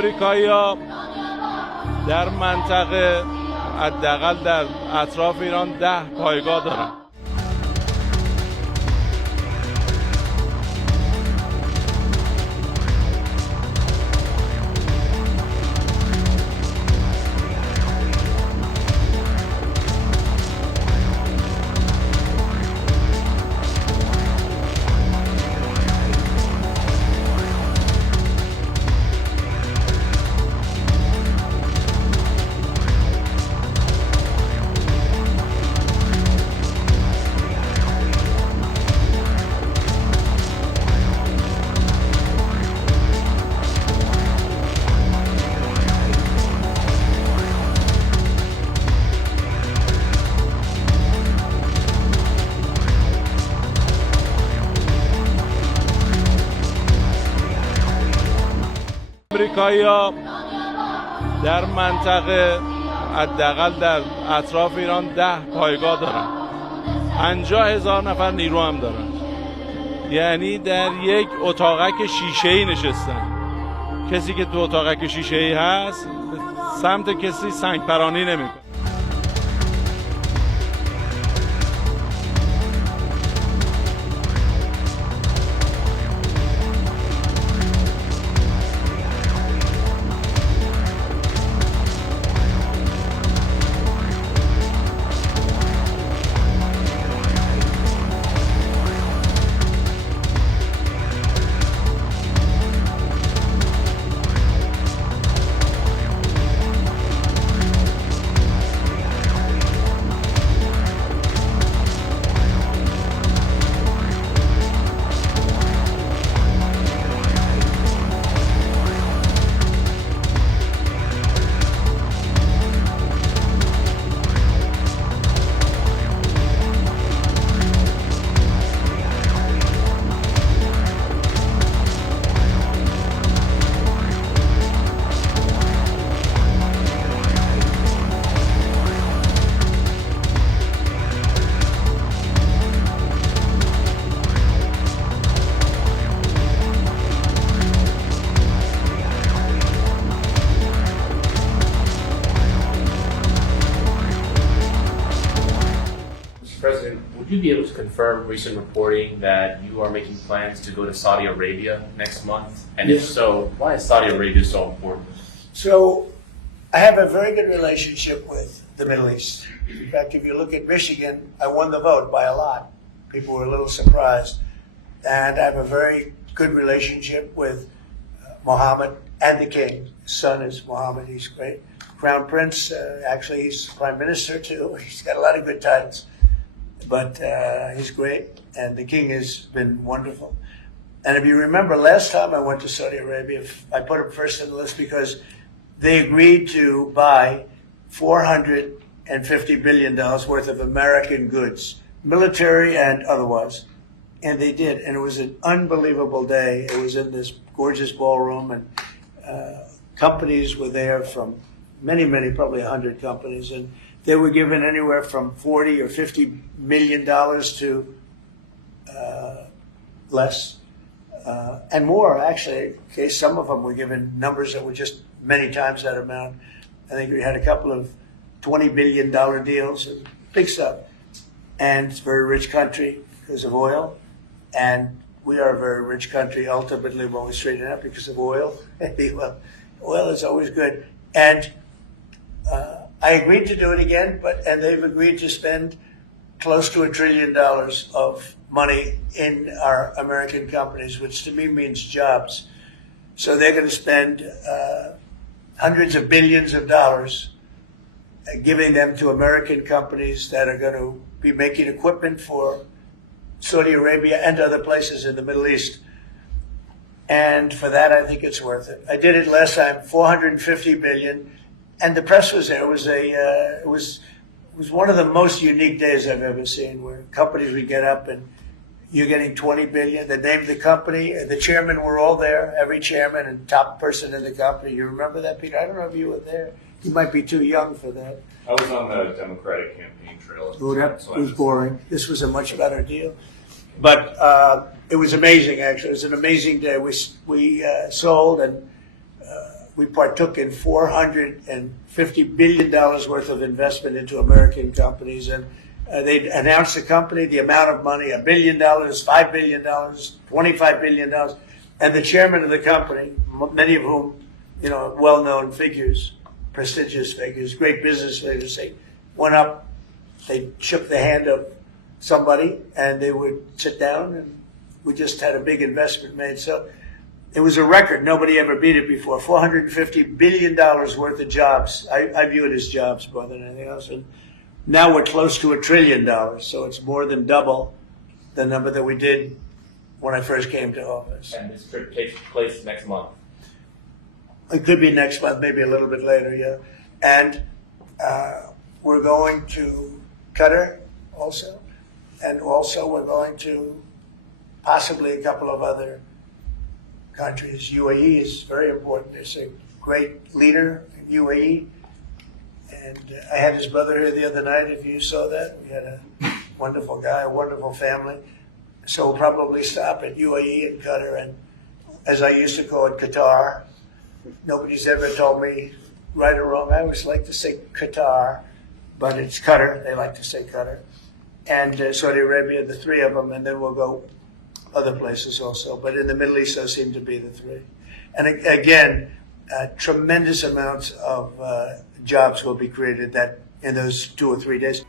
آمریکایی‌ها در منطقه حداقل در اطراف ایران 10 پایگاه دارن. آمریکایی‌ها در منطقه حداقل در اطراف ایران 10 پایگاه دارن. 50,000 نفر نیرو هم دارن. یعنی در یک اتاقک شیشه‌ای نشستن. کسی که تو اتاقک شیشه‌ای هست سمت کسی سنگ پرانی نمی‌کنه. President, would you be able to confirm recent reporting that you are making plans to go to Saudi Arabia next month? And if so, why is Saudi Arabia so important? So, I have a very good relationship with the Middle East. In fact, if you look at Michigan, I won the vote by a lot. People were a little surprised. And I have a very good relationship with Mohammed and the king. His son is Mohammed, he's great. Crown Prince, actually he's Prime Minister too. He's got a lot of good titles. But he's great, and the king has been wonderful. And if you remember, last time I went to Saudi Arabia, I put him first on the list because they agreed to buy $450 billion worth of American goods, military and otherwise. And they did, and it was an unbelievable day. It was in this gorgeous ballroom, and companies were there from many, probably 100 companies, and they were given anywhere from $40 or $50 million to less, and more, actually. Okay, some of them were given numbers that were just many times that amount. I think we had a couple of $20 billion deals, big stuff. And it's a very rich country because of oil, and we are a very rich country ultimately when we straighten it out because of oil. Well, oil is always good. And I agreed to do it again, and they've agreed to spend close to $1 trillion of money in our American companies, which to me means jobs. So they're going to spend hundreds of billions of dollars giving them to American companies that are going to be making equipment for Saudi Arabia and other places in the Middle East. And for that, I think it's worth it. I did it last time, $450 billion. And the press was there. It was one of the most unique days I've ever seen, where companies would get up and you're getting $20 billion. They named the company. The chairmen were all there. Every chairman and top person in the company. You remember that, Peter? I don't know if you were there. You might be too young for that. I was on the Democratic campaign trail. Oh, that was boring. This was a much better deal. But it was amazing, actually. It was an amazing day. We sold, and we partook in $450 billion worth of investment into American companies. And they announced the company, the amount of money, $1 billion, $5 billion, $25 billion. And the chairman of the company, many of whom, well-known figures, prestigious figures, great business figures, they went up, they shook the hand of somebody, and they would sit down, and we just had a big investment made. So it was a record. Nobody ever beat it before. $450 billion worth of jobs. I view it as jobs more than anything else. And now we're close to $1 trillion. So it's more than double the number that we did when I first came to office. And this trip takes place next month. It could be next month, maybe a little bit later, yeah. And we're going to Qatar also. And also we're going to possibly a couple of other countries. UAE is very important. There's a great leader in UAE. And I had his brother here the other night, if you saw that. We had a wonderful guy, a wonderful family. So we'll probably stop at UAE and Qatar, and as I used to call it, Qatar. Nobody's ever told me right or wrong. I always like to say Qatar, but it's Qatar. They like to say Qatar. And Saudi Arabia, the three of them, and then we'll go other places also. But in the Middle East, those seem to be the three. And again, tremendous amounts of jobs will be created in those 2 or 3 days.